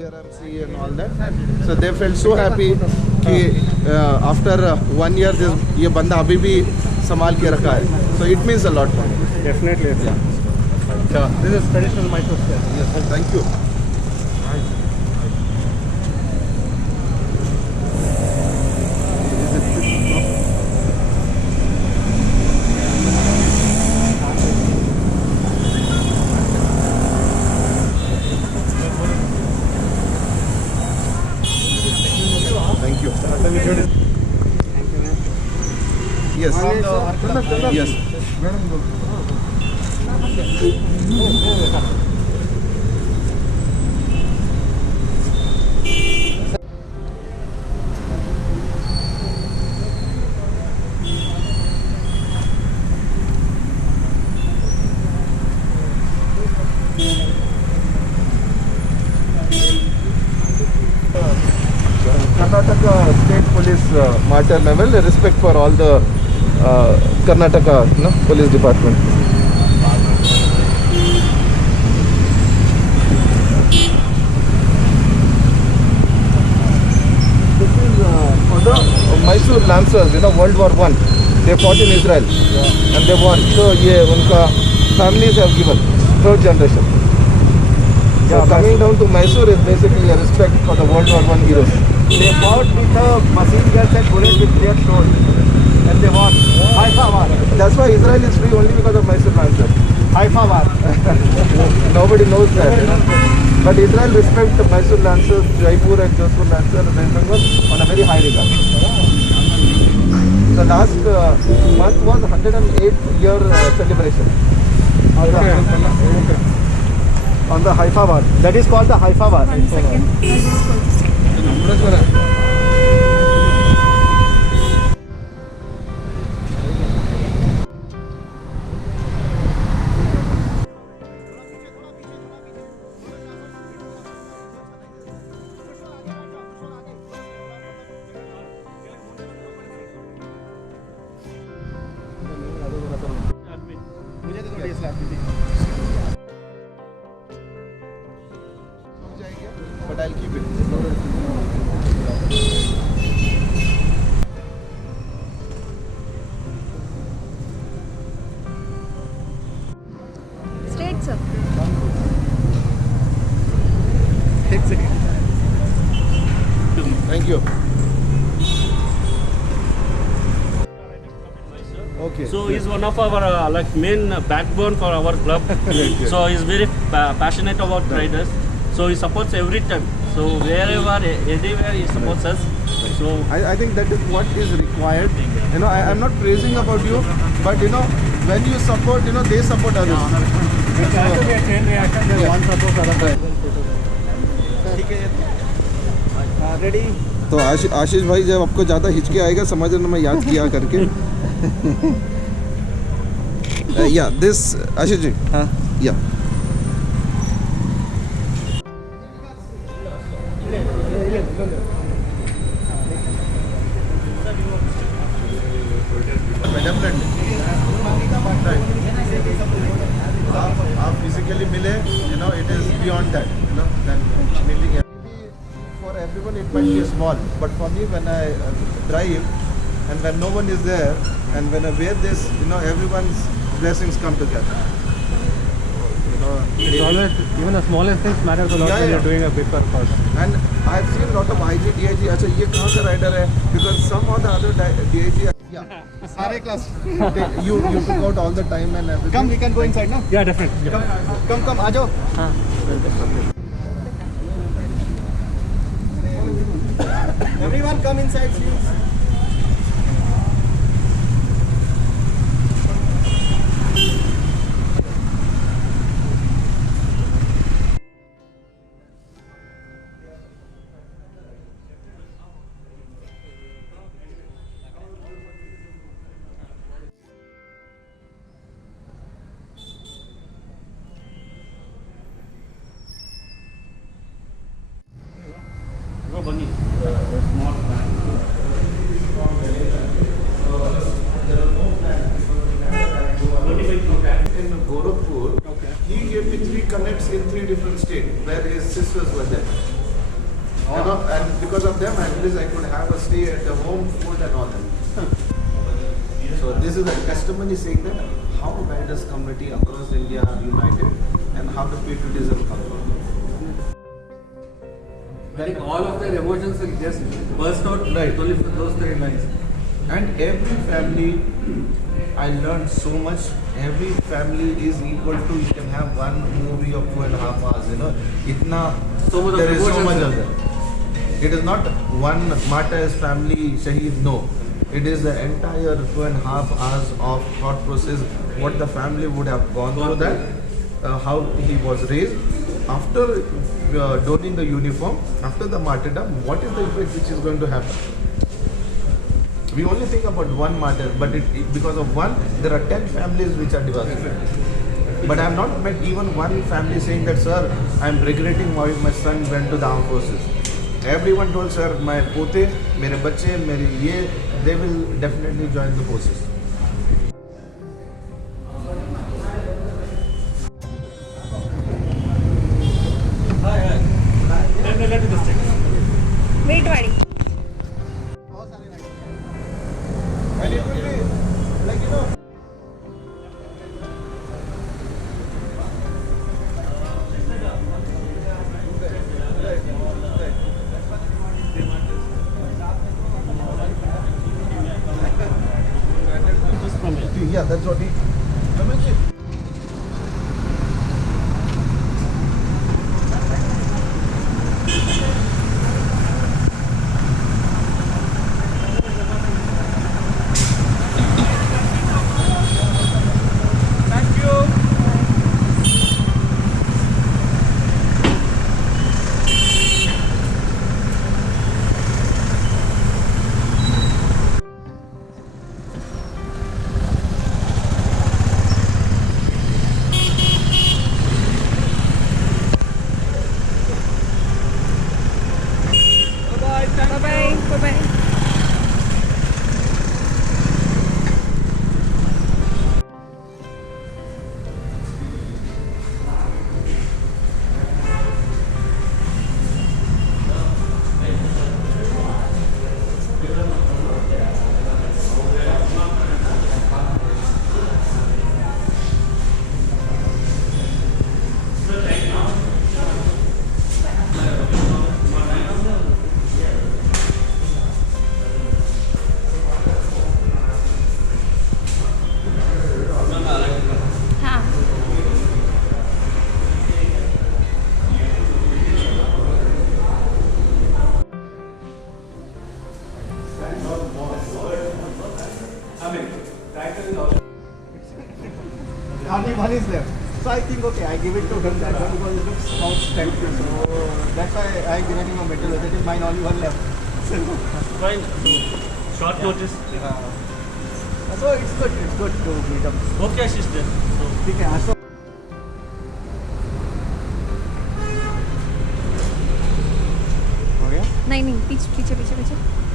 GRMC and all that. So they felt so happy कि after 1 year ये बंदा अभी भी संभाल के रखा है. So it means a lot for me. Definitely. Yeah. This is traditional Mysore style. Yes, thank you. Thank you. Yes. Yes. Karnataka State Police Martyr level, respect for all the Karnataka Police Department. This is for the Mysore Lancers, World War I. They fought in Israel and they won. So, unka families have given, third generation. So coming down to Mysore is basically a respect for the World War I heroes. They fought with the machine guns and bullets with their sword, and they won. Haifa war. That's why Israel is free only because of Mysore Lancers. Haifa war. Nobody knows that. But Israel respects the Mysore Lancers, Jaipur and Jodhpur Lancers and West Bengal on a very high regard. The last month was 108-year celebration. Okay. On the Haifa war. That is called the Haifa war. 1 second. But I'll keep it. Straight, sir. Thank you. Okay. So he's one of our main backbone for our club. So he's very passionate about riders. So he supports every time. So wherever, anywhere he supports us. So I think that is what is required. I'm not praising about you, but when you support, they support others. It has to be a chain reaction. There's one supports other. Ready? तो आशीष भाई जब आपको ज़्यादा हिचके आएगा समझ लेना मैं याद किया करके या दिस आशीष जी हाँ या आप फिजिकली मिले it is beyond that then meeting for everyone it might be small, but for me when I drive and when no one is there and when I wear this, everyone's blessings come together. It's always, even the smallest things matters a lot when you're doing a big purpose. And I've seen a lot of IG, DIG. अच्छा ये कहाँ का rider है? Because some of the other DIG. Yeah. सारे class. You took out all the time and everything. Come, we can go inside now. Yeah, definitely. Come, आ जाओ. हाँ. Everyone come inside, please. ಬನ್ನಿ In Gorakhpur, he gave me 3 connects in 3 different states where his sisters were there. You know, and because of them, at least I could have a stay at the home, food and all that. So this is a testimony saying that how riders community across India are united and how the patriotism comes. I think all of their emotions will just burst out Right. only for those 3 lines. And every family, I learned so much. Every family is equal to, you can have one movie of 2.5 hours, you know. Itna, So much of there is so emotions. much of that. It is not one martyr's family, Shaheed, no. It is the entire 2.5 hours of thought process, what the family would have gone through that, how he was raised. After donning the uniform, after the martyrdom, what is the effect which is going to happen? We only think about one martyr, but because of one, there are 10 families which are devastated. But I have not met even one family saying that, sir, I am regretting why my son went to the armed forces. Everyone told, sir, my pote, mere bacche, mere ye, they will definitely join the forces. Wait, Vadi. And it will be like, you know. Yeah, that's what he. Bye-bye. Bye-bye. हाँ. Only one is left. So I think, okay, I give it to him that one because it looks outstanding. So that's why I given him a medal. That is mine, only one left. Fine. Short notice. So it's good to meet up. Okay, sister. So ठीक है, आज तो हो गया? नहीं पीछे पीछे पीछे.